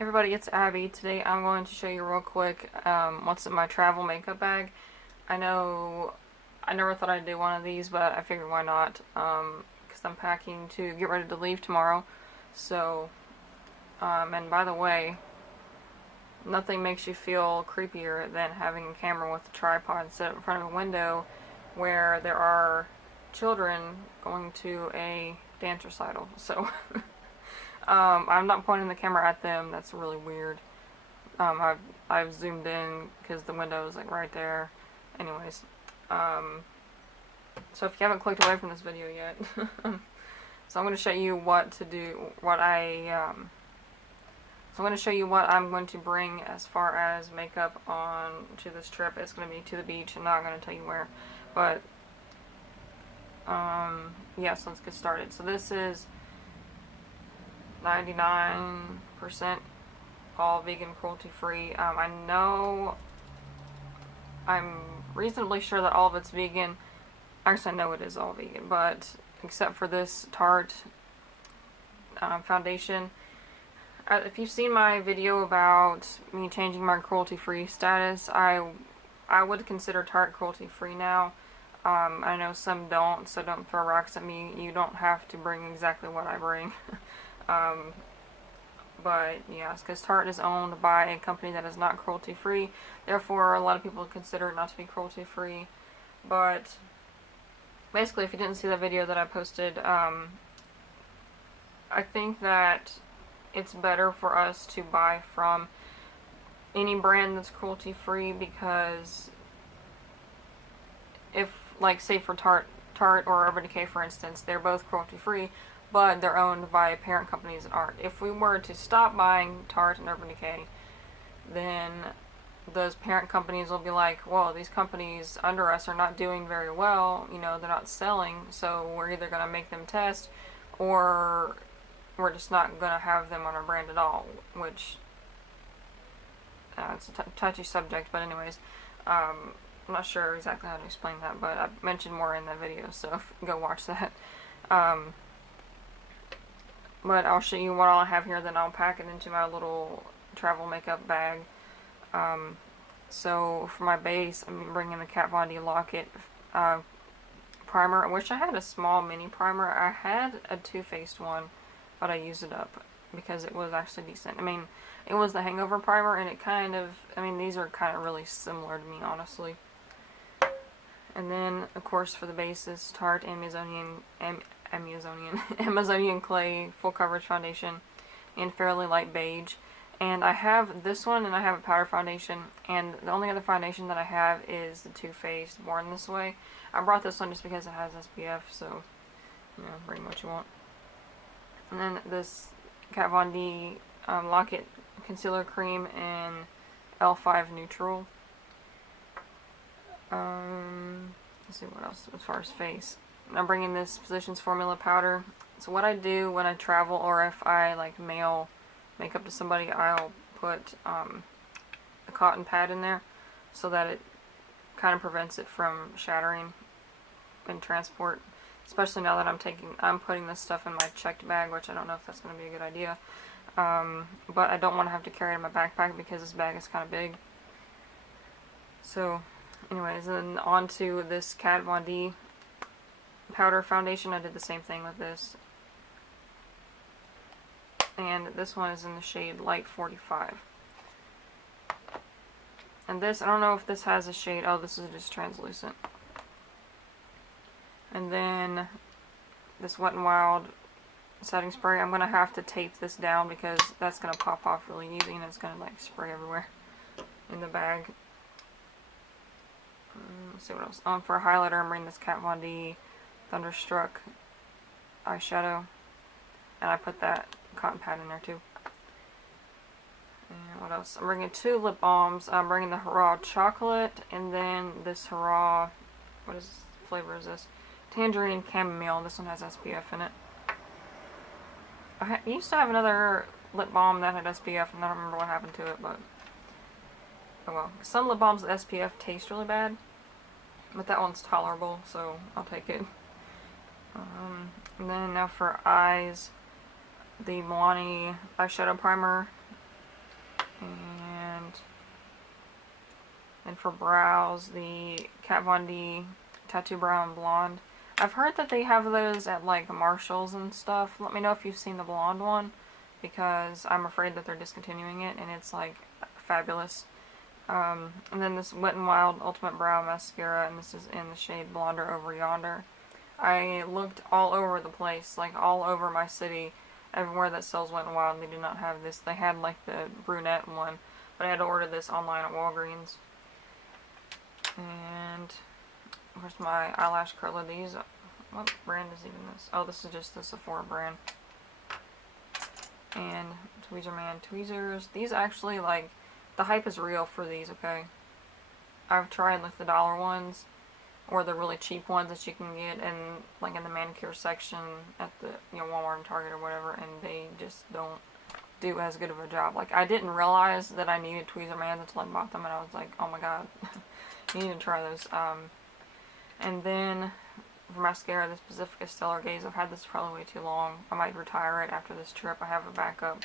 Everybody, it's Abby. Today I'm going to show you real quick what's in my travel makeup bag. I know I never thought I'd do one of these, but I figured why not, because I'm packing to get ready to leave tomorrow. So, and by the way, nothing makes you feel creepier than having a camera with a tripod set in front of a window where there are children going to a dance recital. So, I'm not pointing the camera at them. That's really weird. I've zoomed in because the window is like right there. Anyways, so if you haven't clicked away from this video yet, so I'm going to show you what to do. So I'm going to show you what I'm going to bring as far as makeup on to this trip. It's going to be to the beach. I'm not going to tell you where, but yeah. So let's get started. So this is 99% all vegan, cruelty-free. I know, I'm reasonably sure that all of it's vegan. Actually, I know it is all vegan, but except for this Tarte foundation. If you've seen my video about me changing my cruelty-free status, I would consider Tarte cruelty-free now. I know some don't, so don't throw rocks at me. You don't have to bring exactly what I bring. But yes, because Tarte is owned by a company that is not cruelty-free. Therefore, a lot of people consider it not to be cruelty-free. But basically, if you didn't see that video that I posted, I think that it's better for us to buy from any brand that's cruelty-free, because if, like, say for Tarte or Urban Decay, for instance, they're both cruelty-free, but they're owned by parent companies that aren't. If we were to stop buying Tarte and Urban Decay, then those parent companies will be like, well, these companies under us are not doing very well, you know, they're not selling, so we're either going to make them test, or we're just not going to have them on our brand at all, which, it's a touchy subject, but anyways, I'm not sure exactly how to explain that, but I mentioned more in that video, so go watch that. But I'll show you what all I have here, then I'll pack it into my little travel makeup bag. So for my base, I'm bringing the Kat Von D Lock-It primer. I wish I had a small mini primer. I had a Too Faced one, but I used it up because it was actually decent. I mean, it was the Hangover primer, and it kind of, I mean, these are kind of really similar to me, honestly. And then, of course, for the base is Tarte Amazonian Clay Full Coverage Foundation in Fairly Light Beige. And I have this one, and I have a powder foundation, and the only other foundation that I have is the Too Faced Born This Way. I brought this one just because it has SPF, so, you know, bring what you want. And then this Kat Von D Lock-It Concealer Cream in L5 Neutral. Let's see what else as far as face. I'm bringing this Physicians Formula powder. So what I do when I travel, or if I like mail makeup to somebody, I'll put a cotton pad in there so that it kind of prevents it from shattering in transport. Especially now that I'm putting this stuff in my checked bag, which I don't know if that's going to be a good idea. But I don't want to have to carry it in my backpack because this bag is kind of big. So, anyways, then on to this Kat Von D powder foundation. I did the same thing with this. And this one is in the shade Light 45. And this, I don't know if this has a shade. Oh, this is just translucent. And then this Wet n Wild setting spray. I'm going to have to tape this down because that's going to pop off really easy, and it's going to like spray everywhere in the bag. Let's see what else. For a highlighter, I'm bringing this Kat Von D Thunderstruck eyeshadow, and I put that cotton pad in there too. And what else? I'm bringing 2 lip balms. I'm bringing the Hurrah Chocolate, and then this Hurrah, what flavor is this? Tangerine Chamomile. This one has SPF in it. I used to have another lip balm that had SPF, and I don't remember what happened to it, but oh well. Some lip balms with SPF taste really bad, but that one's tolerable, so I'll take it. And then now for eyes, the Milani eyeshadow primer And for brows, the Kat Von D Tattoo Brow and Blonde. I've heard that they have those at like Marshalls and stuff. Let me know if you've seen the blonde one, because I'm afraid that they're discontinuing it, and it's like fabulous. And then this Wet n Wild Ultimate Brow Mascara, and this is in the shade Blonder Over Yonder. I looked all over the place, like all over my city, everywhere that sells Wet n Wild, and they did not have this. They had like the brunette one, but I had to order this online at Walgreens. And where's my eyelash curler? These, what brand is even this? Oh, this is just the Sephora brand. And Tweezerman tweezers. These actually, like, the hype is real for these, okay? I've tried like the dollar ones, or the really cheap ones that you can get in like in the manicure section at the, you know, Walmart and Target or whatever, and they just don't do as good of a job. Like, I didn't realize that I needed Tweezerman until I bought them, and I was like, oh my god, you need to try those. And then for mascara, this Pacifica Stellar Gaze. I've had this probably way too long. I might retire it after this trip. I have a backup.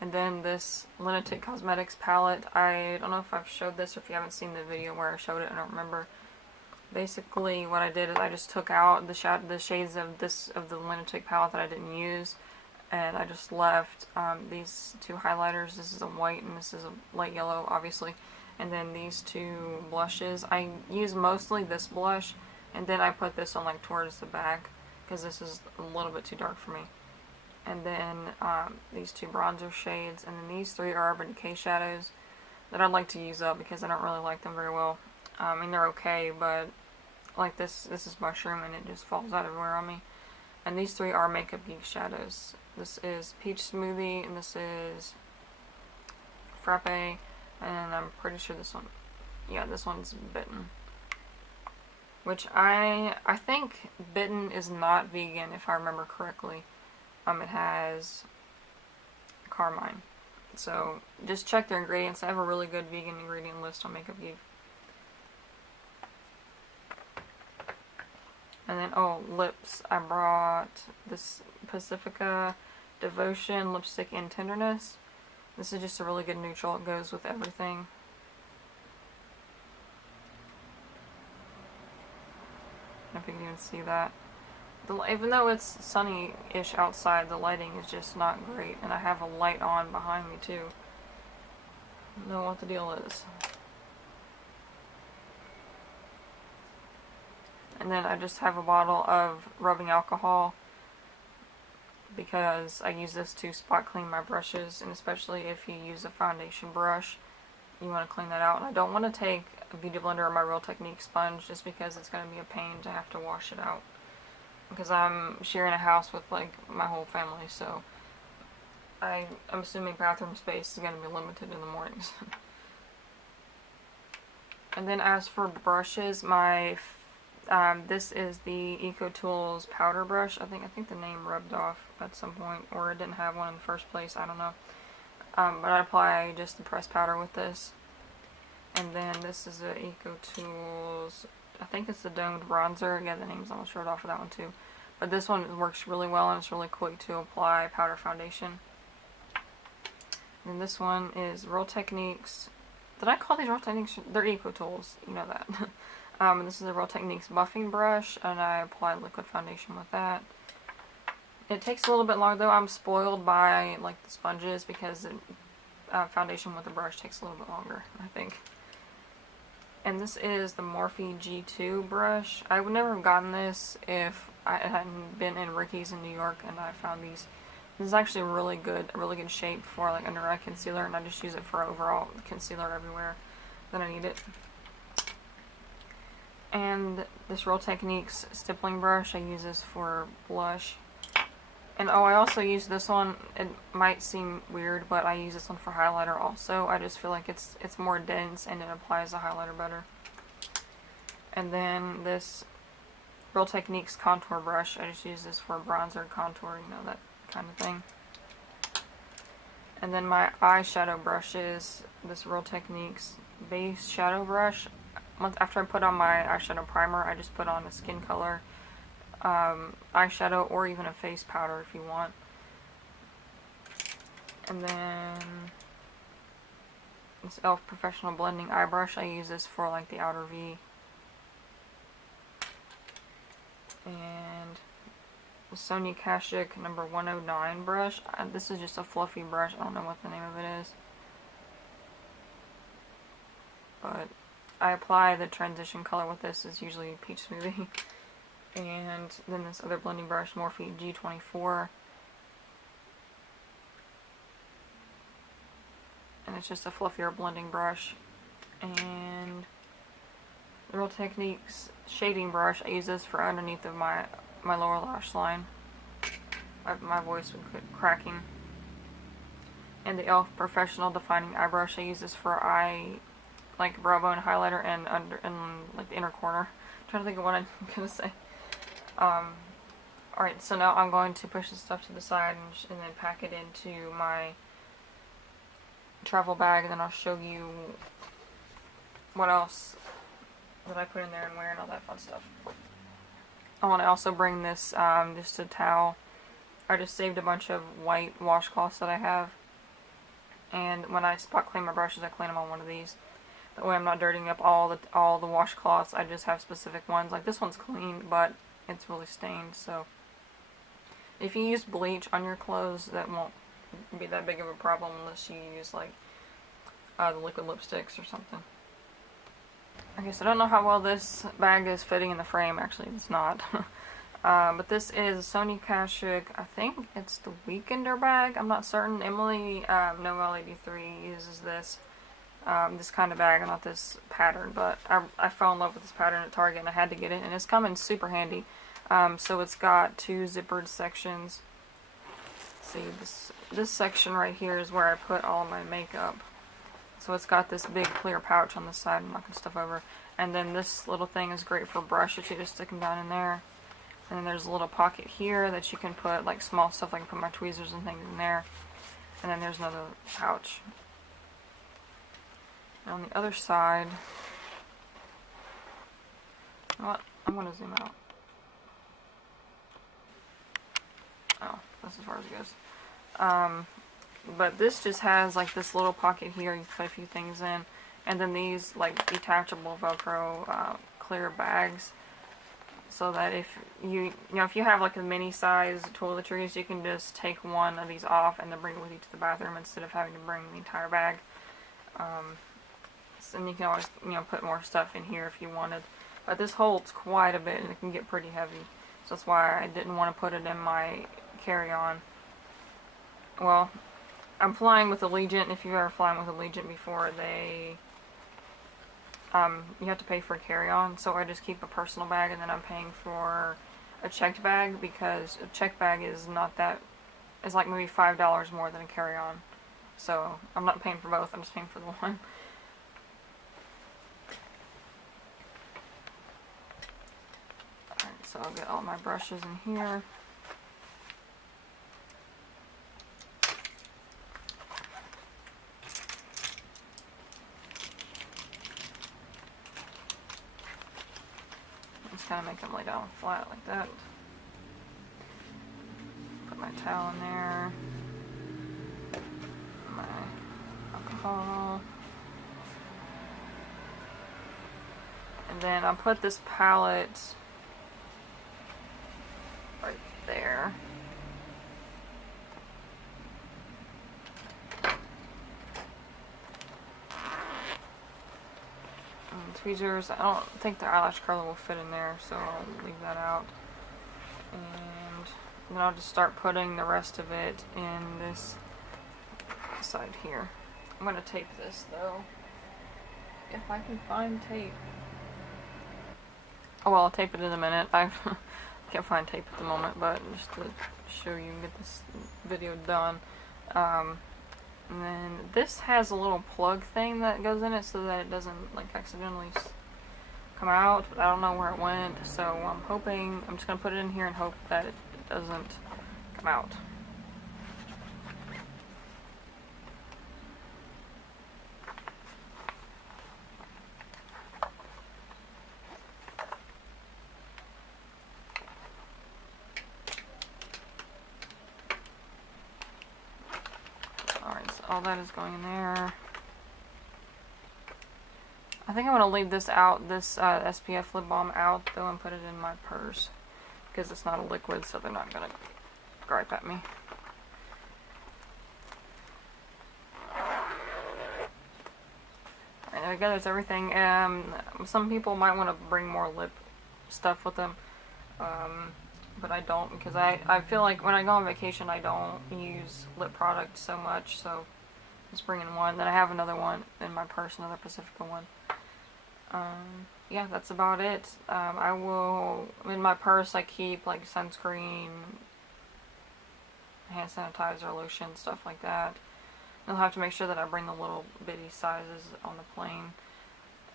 And then this Lunatic Cosmetics palette. I don't know if I've showed this or if you haven't seen the video where I showed it, I don't remember. Basically what I did is I just took out the shades of the Lunatic palette that I didn't use, and I just left these two highlighters. This is a white and this is a light yellow, obviously. And then these two blushes. I use mostly this blush, and then I put this on like towards the back because this is a little bit too dark for me. And then these two bronzer shades, and then these three are Urban Decay shadows that I'd like to use up because I don't really like them very well. I mean, they're okay, but like this is Mushroom and it just falls out everywhere on me. And these three are Makeup Geek shadows. This is Peach Smoothie, and this is Frappe, and I'm pretty sure this one, yeah, this one's Bitten. Which I think Bitten is not vegan, if I remember correctly. It has carmine. So just check their ingredients. I have a really good vegan ingredient list on Makeup Geek. And then, oh, lips. I brought this Pacifica Devotion Lipstick in Tenderness. This is just a really good neutral. It goes with everything. I don't know if you can even see that. Even though it's sunny-ish outside, the lighting is just not great. And I have a light on behind me, too. I don't know what the deal is. And then I just have a bottle of rubbing alcohol, because I use this to spot clean my brushes, and especially if you use a foundation brush, you want to clean that out. And I don't want to take a Beauty Blender or my Real Technique sponge, just because it's going to be a pain to have to wash it out. Because I'm sharing a house with like my whole family, so I'm assuming bathroom space is going to be limited in the mornings. And then as for brushes, this is the EcoTools powder brush. I think the name rubbed off at some point, or it didn't have one in the first place, I don't know. But I apply just the pressed powder with this. And then this is the EcoTools, I think it's the domed bronzer. Yeah, the name's almost short off of that one too. But this one works really well, and it's really quick to apply powder foundation. And this one is Real Techniques. Did I call these Real Techniques? They're EcoTools, you know that. And this is the Real Techniques buffing brush, and I apply liquid foundation with that. It takes a little bit longer though. I'm spoiled by like the sponges, because foundation with the brush takes a little bit longer, I think. And this is the Morphe G2 brush. I would never have gotten this if I hadn't been in Ricky's in New York and I found these. This is actually a really good shape for like under eye concealer, and I just use it for overall concealer everywhere that I need it. And this Real Techniques stippling brush, I use this for blush. And oh, I also use this one. It might seem weird, but I use this one for highlighter also. I just feel like it's more dense and it applies the highlighter better. And then this Real Techniques contour brush, I just use this for bronzer, contour, you know, that kind of thing. And then my eyeshadow brushes, this Real Techniques base shadow brush. After I put on my eyeshadow primer, I just put on a skin color eyeshadow or even a face powder if you want. And then this e.l.f. Professional Blending Eye Brush. I use this for like the outer V. And the Sonia Kashuk number 109 brush. This is just a fluffy brush. I don't know what the name of it is. But I apply the transition color with this. Is usually Peach Smoothie. And then this other blending brush, Morphe G24. And it's just a fluffier blending brush. And the Real Techniques shading brush, I use this for underneath of my lower lash line. My voice would quit cracking. And the e.l.f. Professional Defining Eye Brush, I use this for eye, like brow bone highlighter and under like the inner corner. I'm trying to think of what I'm gonna say. Alright, so now I'm going to push this stuff to the side and then pack it into my travel bag, and then I'll show you what else that I put in there and where and all that fun stuff. I want to also bring this, just a towel. I just saved a bunch of white washcloths that I have, and when I spot clean my brushes, I clean them on one of these. That way I'm not dirtying up all the washcloths. I just have specific ones. Like this one's clean, but it's really stained, so if you use bleach on your clothes, that won't be that big of a problem unless you use like the liquid lipsticks or something. Okay, so I don't know how well this bag is fitting in the frame. Actually, it's not. But this is Sonia Kashuk. I think it's the Weekender bag. I'm not certain. Emily Noel 83 uses this kind of bag, not this pattern. But I fell in love with this pattern at Target and I had to get it, and it's coming super handy. So it's got two zippered sections. See, this section right here is where I put all my makeup. So it's got this big clear pouch on the side. I'm knocking stuff over. And then this little thing is great for brushes. You just stick them down in there. And then there's a little pocket here that you can put like small stuff. I can put my tweezers and things in there. And then there's another pouch. And on the other side, you know what? I'm going to zoom out. Oh, that's as far as it goes. But this just has like this little pocket here. You can put a few things in. And then these like detachable Velcro clear bags. So that if if you have like a mini size toiletries, you can just take one of these off and then bring it with you to the bathroom instead of having to bring the entire bag. And you can always put more stuff in here if you wanted. But this holds quite a bit and it can get pretty heavy. So that's why I didn't want to put it in my carry-on. Well, I'm flying with Allegiant. If you've ever flown with Allegiant before, you have to pay for a carry-on. So I just keep a personal bag, and then I'm paying for a checked bag because a checked bag is not that. It's like maybe $5 more than a carry-on. So I'm not paying for both. I'm just paying for the one. Alright, so I'll get all my brushes in here. Kind of make them lay down flat like that. Put my towel in there. My alcohol. And then I'll put this palette right there. Tweezers. I don't think the eyelash curler will fit in there, so I'll leave that out. And then I'll just start putting the rest of it in this side here. I'm going to tape this though, if I can find tape. Oh well, I'll tape it in a minute. I can't find tape at the moment, but just to show you and get this video done. And then this has a little plug thing that goes in it so that it doesn't like accidentally come out, but I don't know where it went, so I'm hoping, I'm just going to put it in here and hope that it doesn't come out. all that is going in there. I think I'm going to leave this out, this SPF lip balm out though, and put it in my purse. Because it's not a liquid, so they're not going to gripe at me. And there we go, that's everything. Some people might want to bring more lip stuff with them. But I don't, because I feel like when I go on vacation I don't use lip products so much, so I'm just bringing one. Then I have another one in my purse, another Pacifica one. Yeah, that's about it. In my purse I keep like sunscreen, hand sanitizer, lotion, stuff like that. I'll have to make sure that I bring the little bitty sizes on the plane.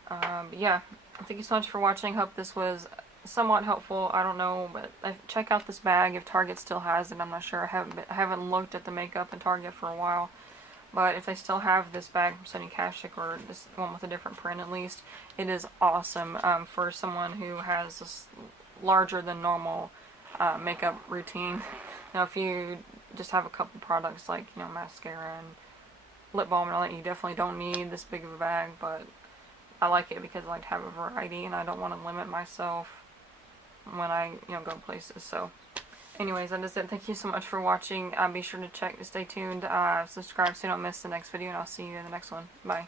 But yeah, thank you so much for watching. Hope this was somewhat helpful. I don't know, but check out this bag if Target still has it. I'm not sure. I haven't looked at the makeup in Target for a while. But if they still have this bag from Sunny Kashik, or this one with a different print at least, it is awesome for someone who has this larger than normal makeup routine. Now if you just have a couple products like, you know, mascara and lip balm and all that, you definitely don't need this big of a bag, but I like it because I like to have a variety and I don't want to limit myself when I, you know, go places. So anyways, that is it. Thank you so much for watching. Be sure to stay tuned, subscribe so you don't miss the next video, and I'll see you in the next one. Bye.